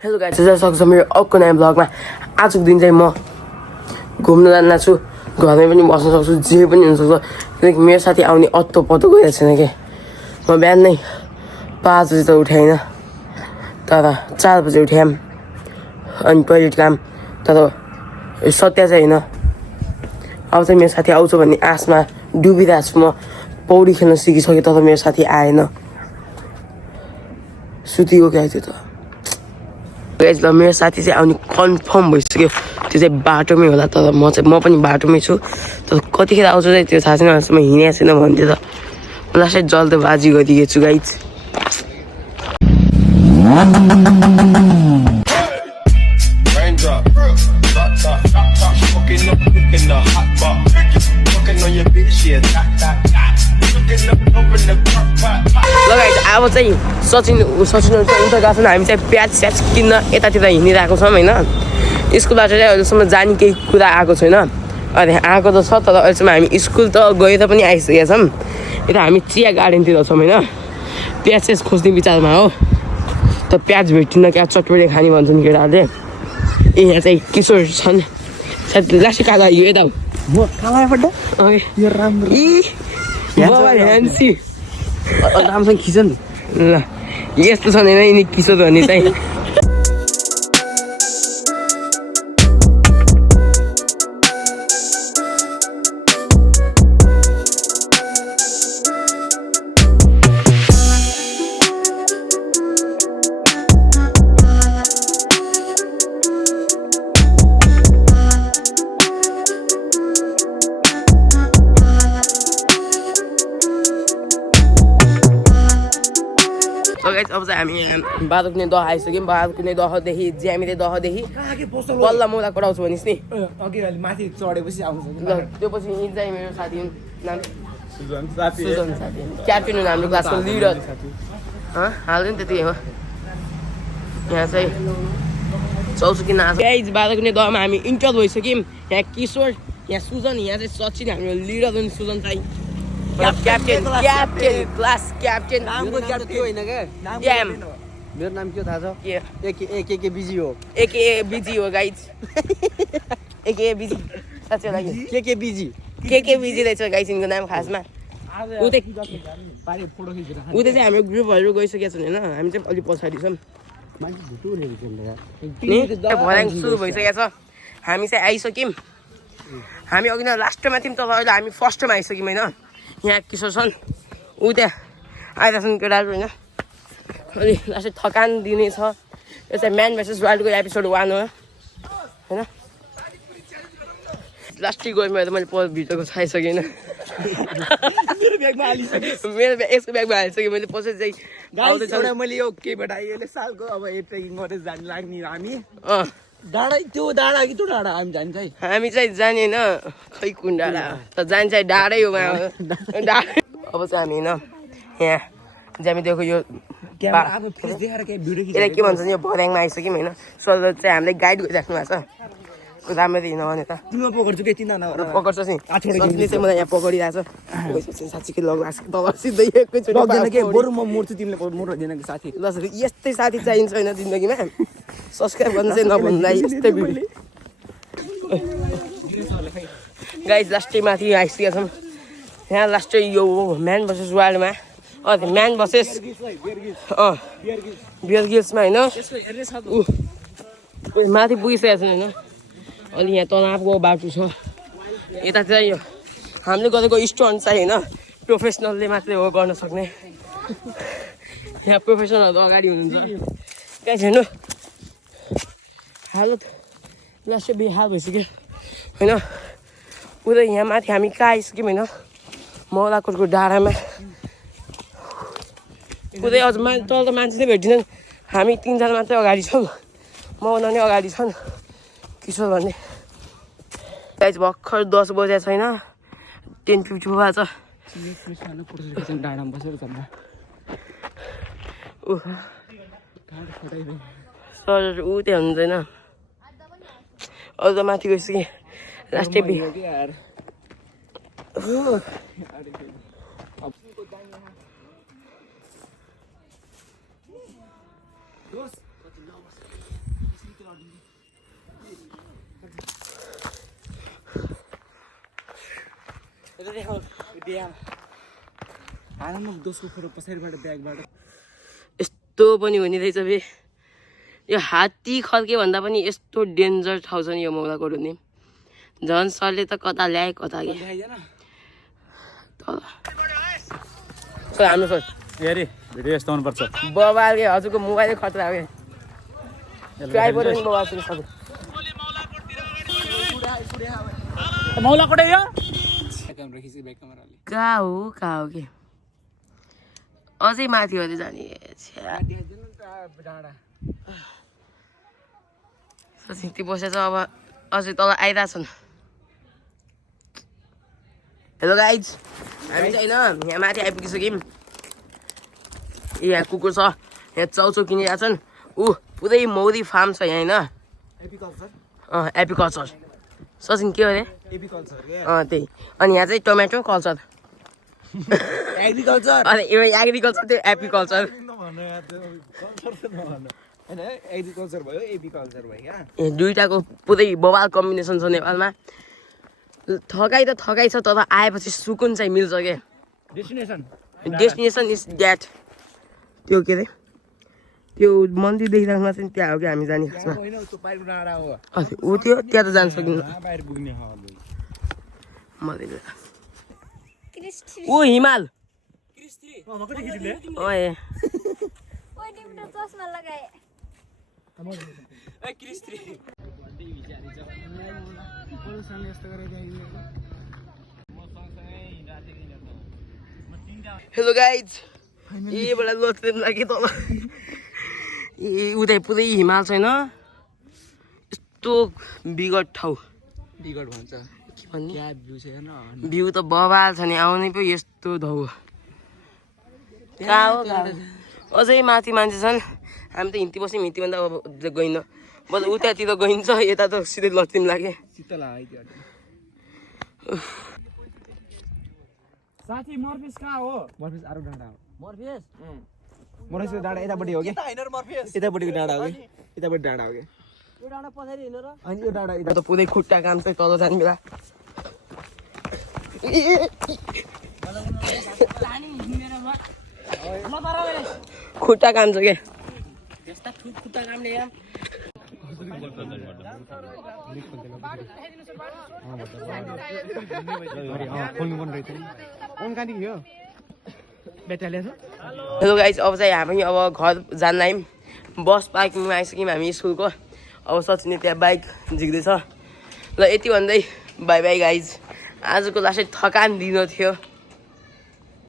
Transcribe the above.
Hello guys, सक्छ मेरो अर्को नयाँ ब्लगमा। आजको दिन चाहिँ म घुम्न जान्न छु, घरमै पनि बस्न सक्छु, जे पनि हुनसक्छ। किनकि मेरो साथी आउने अत्तो पत्तो गइरहेको छैन कि म बिहान नै 5 बजी त उठेँ होइन, तर 4 बजी उठेँ अनि टोइलेट काम। तर सत्य चाहिँ होइन, अब चाहिँ मेरो साथी आउँछ भन्ने आशमा डुबिरहेको छु। म पौडी खेल्न सिकिसकेँ तर मेरो साथी आएन, सुतिगयो क्या त्यो त। ल मेरो साथी चाहिँ आउने कन्फर्म भइसक्यो, त्यो चाहिँ बाटोमै होला। तर म पनि बाटोमै छु, तर कतिखेर आउँछ चाहिँ त्यो थाहा छैन। म हिँडेको छैन भन्थ्यो त म लास्टै जल्दबाजी गरिदिएको छु गाइज। अब चाहिँ सचिनहरू चाहिँ उता गएको छन्, हामी चाहिँ प्याज स्याज किन्न यतातिर हिँडिरहेको छौँ होइन। स्कुलबाट चाहिँ अहिलेसम्म जाने केही कुरा आएको छैन, अनि आएको त छ तर अहिलेसम्म हामी स्कुल त गएर पनि आइसकेका छौँ। यता हामी चिया गार्डनतिर छौँ होइन, प्याज स्याज खोज्ने विचारमा हो। त प्याज भेटिन्न क्या, चटपटे खाने भन्छन् केटाहरूले। ए यहाँ चाहिँ किशोर छन्, सायद लास्टै काला यो यता हो राम्रोसँग खिच नि ल। यस्तो छ नि यिनी किशोर भन्ने चाहिँ। अब चाहिँ हामी बादुक्ने दह आइसक्यौँ। बादुक्ने दहदेखि ज्यामिरे दहदेखि बल्ल मोला कराउँछु भनिस् नि माथि चढेपछि आउँछ ल। त्यो पछि यहीँ चाहिँ मेरो साथी नाम सुजन साथी, क्याप्टेन हुनु हाम्रो क्लासको लिडर हाल्दैन त्यति हो। यहाँ चाहिँ चौसो किन आएको बादुक्ने दहमा हामी इन्टर भइसक्यौँ। यहाँ किशोर, यहाँ सुजन, यहाँ चाहिँ सचिन हाम्रो लिडर हुन्। सुजन चाहिँ क्याप्टेन क्लास क्याप्टेन नामको क्याप्टेन होइन क्या। मेरो नाम के थाहा छ? एके बिजी हो। एके बिजी हो गाइज, एके बिजी साँच्चै लागि के बिजी रहेछ गाइज यिनको नाम खासमा। उतै चाहिँ हाम्रो ग्रुपहरू गइसकेको छन् होइन, हामी चाहिँ अलिक पछाडि छौँ। भर्याङ सुरु भइसकेको छ, हामी चाहिँ आइसक्यौँ। हामी अघि न लास्टमा थियौँ तर अहिले हामी फर्स्टमा आइसक्यौँ होइन। यहाँ किशोर छन्, ऊ त्यहाँ आइरहेको छन् केटाहरू होइन। अलि लास्टै थकान दिने छ। यो चाहिँ म्यान भर्सेस वाइल्डको एपिसोड 1 हो होइन। लास्टै गयो मैले भिडियोको छाइसकेँ होइन। मेरो यसको ब्यागमा हालिसकेँ मैले। पछि चाहिँ मैले यो केबाट अहिले सालको अब ट्रेकिङ गरेर जानु लाग्ने हामी डाँडा, त्यो डाँडा कि त्यो डाँडा हामी जान्छ है। हामी चाहिँ जाने होइन, खै कुन डाँडा त जान्छ डाँडै हो डाँडा। अब चाहिँ हामी होइन यहाँ ज्यामिदेखिको यो यसलाई के भन्छ नि, यो भर्याङमा आइसक्यौँ होइन। सर चाहिँ हामीले गाइड गरिराख्नु भएको छ, राम्ररी हिँड भने त पकड्छु कि तिन पकड्छ नि। सरले चाहिँ मलाई यहाँ पकडिरहेको छ साँच्चीकै लग लाग्छ तल सिधै एकैचोटि। बरु म मर्छु, तिमीले मर्दैन कि साथी। ल यस्तै साथी चाहिन्छ होइन जिन्दगीमा। सब्सक्राइब गर्नु चाहिँ नभन्नुलाई यस्तै भिडियो। गाइज लास्टै माथि आइसकेका छौँ। यहाँ लास्टै यो म्यान भर्सेस वाइल्डमा, म्यान भर्सेस बियर गिल्समा होइन। माथि पुगिसकेको छन् होइन। अलि यहाँ तनावको बाटो छ यता चाहिँ। हामीले गरेको स्टन्ट चाहिँ होइन प्रोफेसनलले मात्रै हो गर्न सक्ने। यहाँ प्रोफेसनलहरू अगाडि हुनुहुन्छ कहाँ छैन। हालत लास्टै बेहाल भइसक्यो होइन। उता यहाँ माथि हामी कहाँ आइसक्यौँ होइन, मौलाकोटको डाँडामा। उतै अझ तल त मान्छे नै भेटिँदैन, हामी 3 जना मात्रै अगाडि छौँ। मौला नै अगाडि छन्, किशोर भन्ने। गाइज भर्खर 10 बजेको छैन, 10:50 भएको छ। डाँडामा बसेर सर ऊ त्यहाँ हुँदैन, अरू त माथि गइसकेँ लास्टै दोस्रो फोटो पछाडिबाट ब्यागबाट यस्तो पनि हुने रहेछ बे यो हात्ती खर्के भन्दा पनि यस्तो डेन्जर ठाउँ छ नि यो मौलाकोट हुने झन् सरले त कता ल्याए कता के सर हाम्रो सर हेरी भिडियो यस्तो हुनुपर्छ बबाले हजुरको मोबाइलै खतरा हो ट्राइपोड पनि मोबाइल सुरु सक्यो मौलाकोट यो कहाँ हो के अझै माथि अझै जाने सिन्ती बसेछ अब अझै तल आइरहेछन् हेलो गाइज हामी चाहिँ होइन यहाँ माथि आइपुगिसक्यौँ यहाँ कुकुर छ यहाँ चाउचाउ किनिरहेको छन् पुरै मौरी फार्म छ यहाँ होइन एपिकल्चर सचिन के हो अरे त्यही अनि यहाँ चाहिँ टोमेटो कल्चर एग्रिकल्चर अनि यो एग्रिकल्चर त्यो एपिकल्चर एग्रिकल्चर भयो एपिकल्चर भयो क्या ए दुइटाको पुरै बवाल कम्बिनेसन छ नेपालमा थकाइ त थकाइ छ तर आएपछि सुकुन चाहिँ मिल्छ क्या डेस्टिनेसन इज द्याट त्यो के अरे त्यो मन्दिर देखिराख्नु चाहिँ त्यहाँ हो कि हामी जाने खासमा ऊ त्यो त्यहाँ त जान सकिन्न ऊ हिमाल हेलो गाइज यहीबाट लोत्रेन लाग्यो तल ए उतै पुरै हिमाल छैन यस्तो विगत ठाउँ बिगड भन्छ के भन्ने क्या भ्यू छ हेर्न भ्यू त बबाल छ नि आउने पो यस्तो धौ कहाँ हो अझै माथि मान्छे छन् हामी त हिँड्ती बस्यौँ हिँड्तीभन्दा अब गइन्न बरु उतातिर गइन्छ यता त सिधै लत्रिम लागे शीतल आइदियो साथी मर्फिस कहाँ हो मर्फिस आरो डाँडा हो मर्फिस मर्फिसको डाँडा यतापट्टि हो कि यतापट्टिको डाँडा हो कि यतापट्टि डाँडा हो कि यो डाँडा पछाडि हिँडेर अनि यो डाँडा त पुरै खुट्टा काम चाहिँ तल जाने बेला खुट्टा काम छ क्या खुट्टा कामले यहाँ हेलो गाइज अब चाहिँ हामी अब घर जान आयौँ बस पार्किङमा आइसक्यौँ हामी स्कुलको अब सचिनले त्यहाँ बाइक झिक्दैछ ल यति भन्दै बाई बाई गाइज आजको लास्टै थकान दिनु थियो